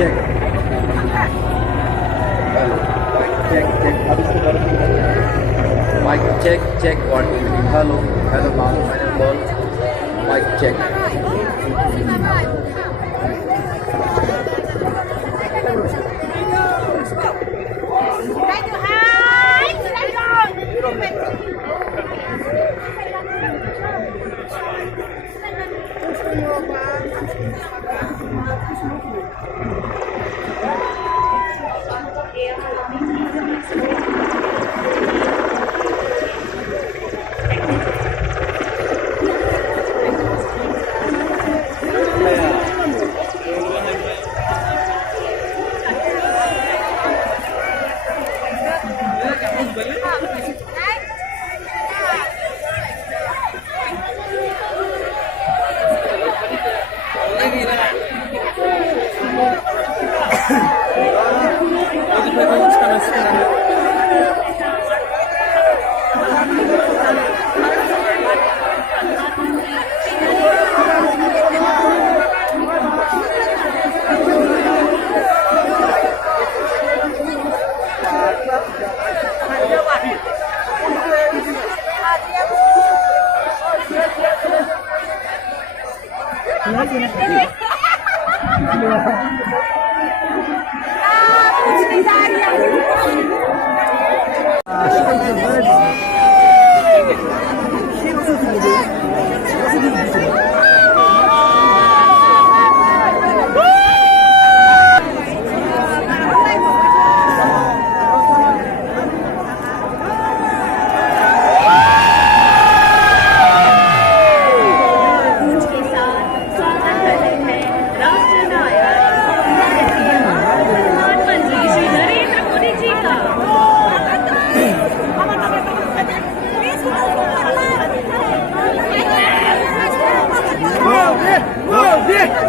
check. Mic check 1 2 3. Hello mom, my name Paul. Mic check.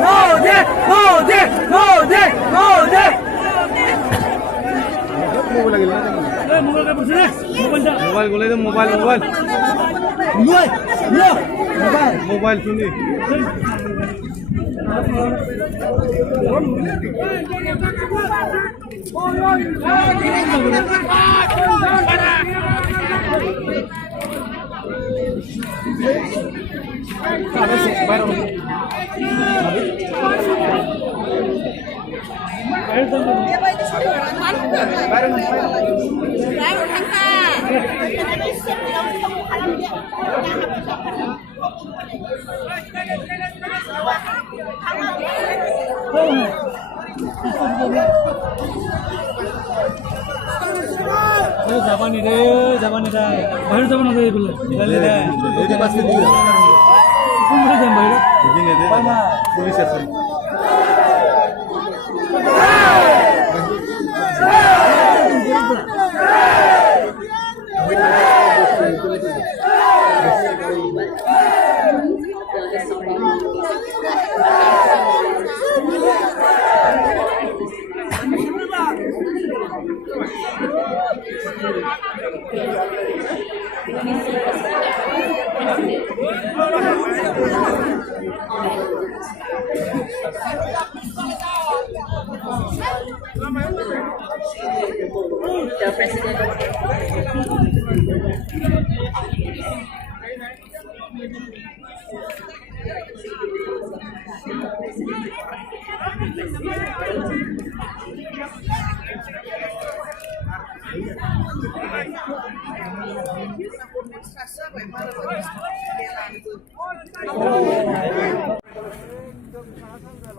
Modi Modi Modi Modi mobile বলে দে mobile mobile mobile শুনি जापानी रे बाहेर जाऊ नका এই পাশে দিয়ে कोण जाम बाहेर এদিকে দে পুলিশ আছে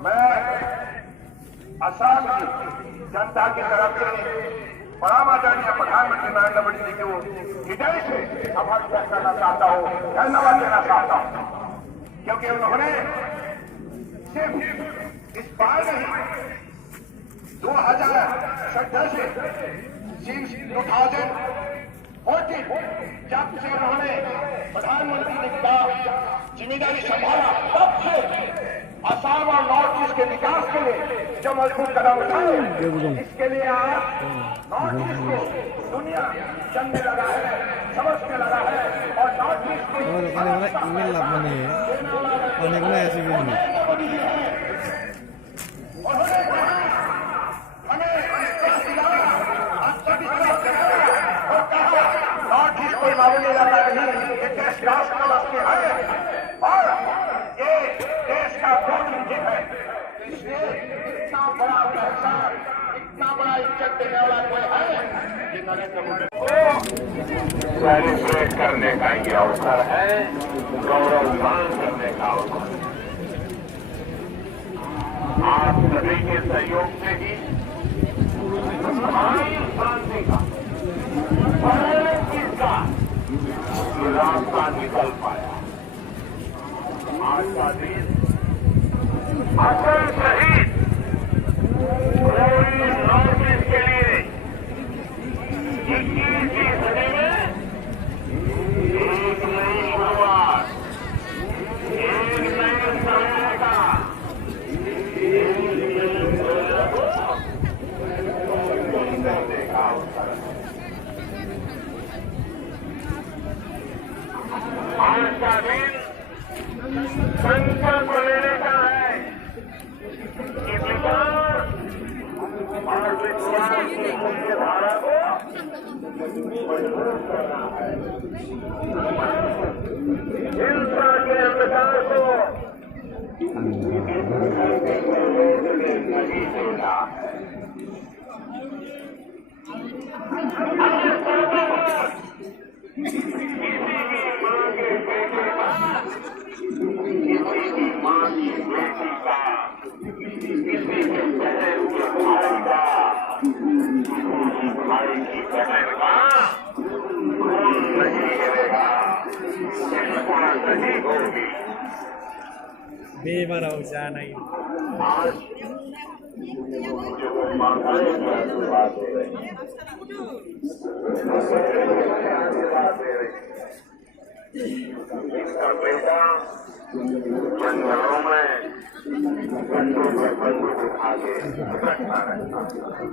मैं असम की जनता की तरफ से प्रणाम आदरणीय प्रधानमंत्री नरेंद्र मोदी जी को हृदय से आभार व्यक्त करना चाहता हूँ, धन्यवाद देना चाहता हूँ, क्योंकि उन्होंने सिर्फ इस बार नहीं 2014 से 2014 जब से उन्होंने प्रधानमंत्री का जिम्मेदारी संभाला तब से असम और नॉर्थ ईस्ट के विकास के लिए जो मजबूत कदम उठाए, इसके लिए आज नॉर्थ ईस्ट को दुनिया जानने लगा है, समझने लगा है और नॉर्थ ईस्ट को ईमेल लाभ नहीं है और नहीं ऐसे भी नहीं उन्होंने कहा हमें विश्वास दिलाया, आत्मविश्वास दिलाया और कहा नॉर्थ ईस्ट कोई मामूली इलाका नहीं, ये देश राष्ट्र का वास्ते है और ये देश का ग्रोथ इंजन है। इसलिए इतना बड़ा पहचान, इतना बड़ा इज्जत देने वाला कोई है ये नरेंद्र मोदी को सेलिब्रेट करने का ये अवसर है, गौरवगान करने का अवसर। आप सभी के सहयोग से ही हमारी शांति का का रास्ता निकल पाया। आज का दिन असल शहीद कोई नॉर्थ ईस्ट के लिए 21वीं सदी में एक नई शुरुआत, एक नए समय का करने का अवसर है। आज का दिन संकल्प लेने का है कि विकास और विश्वास की मुख्य धारा को मजबूत करना है, हिंसा के अंधकार को नहीं देना है। किसी की मां के बेटे का, किसी की मां की बेटी का, किसी के बहे हुए भाई का, भाई की बहन का खून नहीं गिरेगा, हिंसा नहीं होगी। बेमारा हो जाना ही आज जो माताएं आशीर्वाद दे रही हैं, इसका बेटा जंगलों में हिंदू धर्म को आगे बढ़ता रहता है।